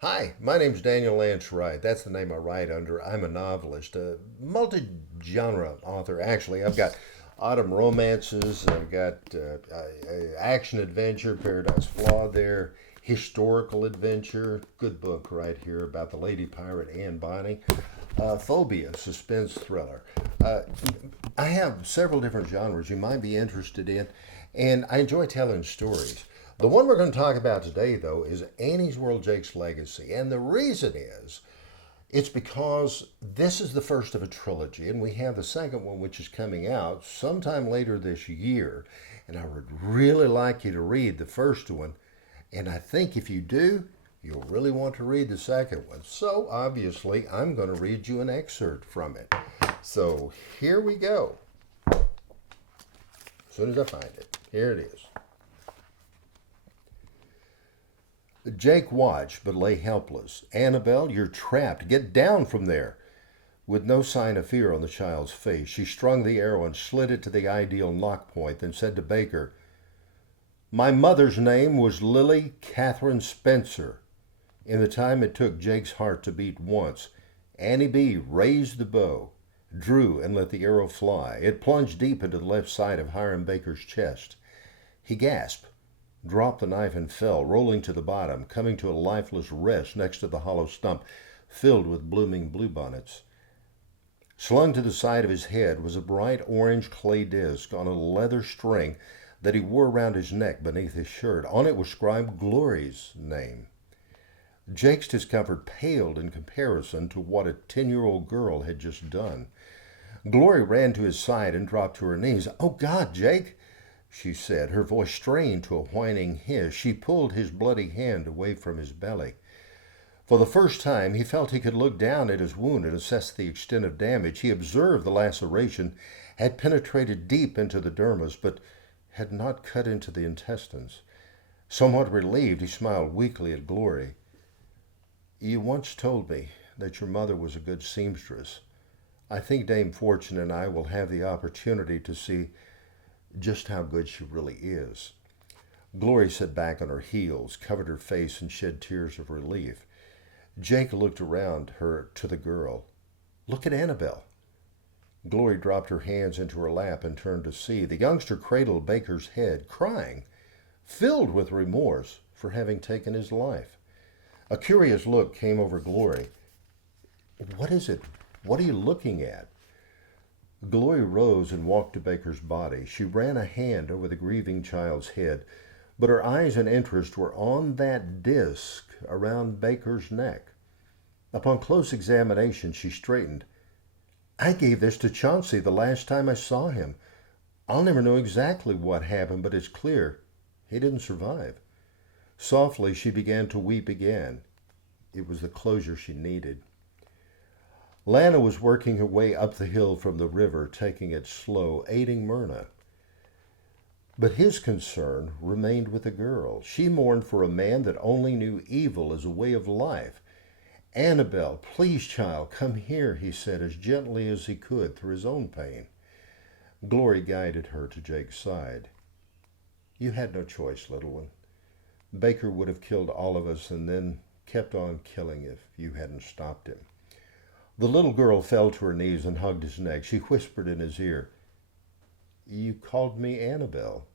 Hi, my name's Daniel Lance Wright. That's the name I write under. I'm a novelist, a multi-genre author. Actually, I've got autumn romances, I've got action adventure, Paradise Flawed there, historical adventure, good book right here about the lady pirate Anne Bonny, phobia, suspense thriller. Uh, I have several different genres you might be interested in, and I enjoy telling stories. The one we're going to talk about today, though, is Annie's World Jake's Legacy. And the reason is it's because this is the first of a trilogy, and we have the second one, which is coming out sometime later this year. And I would really like you to read the first one. And I think if you do, you'll really want to read the second one. So obviously, I'm going to read you an excerpt from it. So here we go. As soon as I find it, here it is. Jake watched, but lay helpless. Annabelle, you're trapped. Get down from there. With no sign of fear on the child's face, she strung the arrow and slid it to the ideal knock point, then said to Baker, My mother's name was Lily Catherine Spencer. In the time it took Jake's heart to beat once, Annie B. raised the bow, drew, and let the arrow fly. It plunged deep into the left side of Hiram Baker's chest. He gasped, dropped the knife, and fell, rolling to the bottom, coming to a lifeless rest next to the hollow stump filled with blooming bluebonnets. Slung to the side of his head was a bright orange clay disc on a leather string that he wore around his neck beneath his shirt. On it was scribed Glory's name. Jake's discomfort paled in comparison to what a 10-year-old girl had just done. Glory ran to his side and dropped to her knees. "Oh, God, Jake," she said, her voice strained to a whining hiss. She pulled his bloody hand away from his belly. For the first time, he felt he could look down at his wound and assess the extent of damage. He observed the laceration had penetrated deep into the dermis, but had not cut into the intestines. Somewhat relieved, he smiled weakly at Glory. "You once told me that your mother was a good seamstress. I think Dame Fortune and I will have the opportunity to see just how good she really is." Glory sat back on her heels, covered her face, and shed tears of relief. Jake looked around her to the girl. "Look at Annabelle." Glory dropped her hands into her lap and turned to see. The youngster cradled Baker's head, crying, filled with remorse for having taken his life. A curious look came over Glory. "What is it? What are you looking at?" Glory rose and walked to Baker's body. She ran a hand over the grieving child's head, but her eyes and interest were on that disc around Baker's neck. Upon close examination, she straightened. "I gave this to Chauncey the last time I saw him. I'll never know exactly what happened, but it's clear he didn't survive." Softly, she began to weep again. It was the closure she needed. Lana was working her way up the hill from the river, taking it slow, aiding Myrna. But his concern remained with the girl. She mourned for a man that only knew evil as a way of life. "Annabelle, please, child, come here," he said as gently as he could through his own pain. Glory guided her to Jake's side. "You had no choice, little one. Baker would have killed all of us and then kept on killing if you hadn't stopped him." The little girl fell to her knees and hugged his neck. She whispered in his ear, "You called me Annabelle."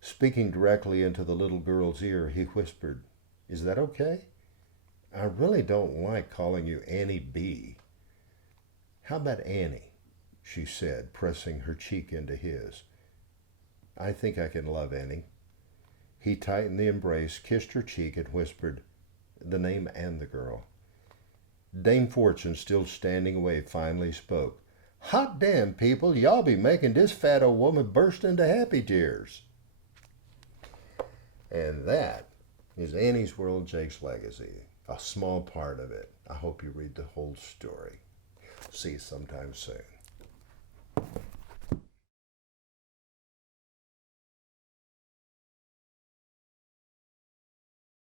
Speaking directly into the little girl's ear, he whispered, "Is that okay? I really don't like calling you Annie B." "How about Annie?" she said, pressing her cheek into his. "I think I can love Annie." He tightened the embrace, kissed her cheek, and whispered, "The name and the girl." Dame Fortune, still standing away, finally spoke. "Hot damn, people, y'all be making this fat old woman burst into happy tears." And that is Annie's World, Jake's Legacy, a small part of it. I hope you read the whole story. See you sometime soon.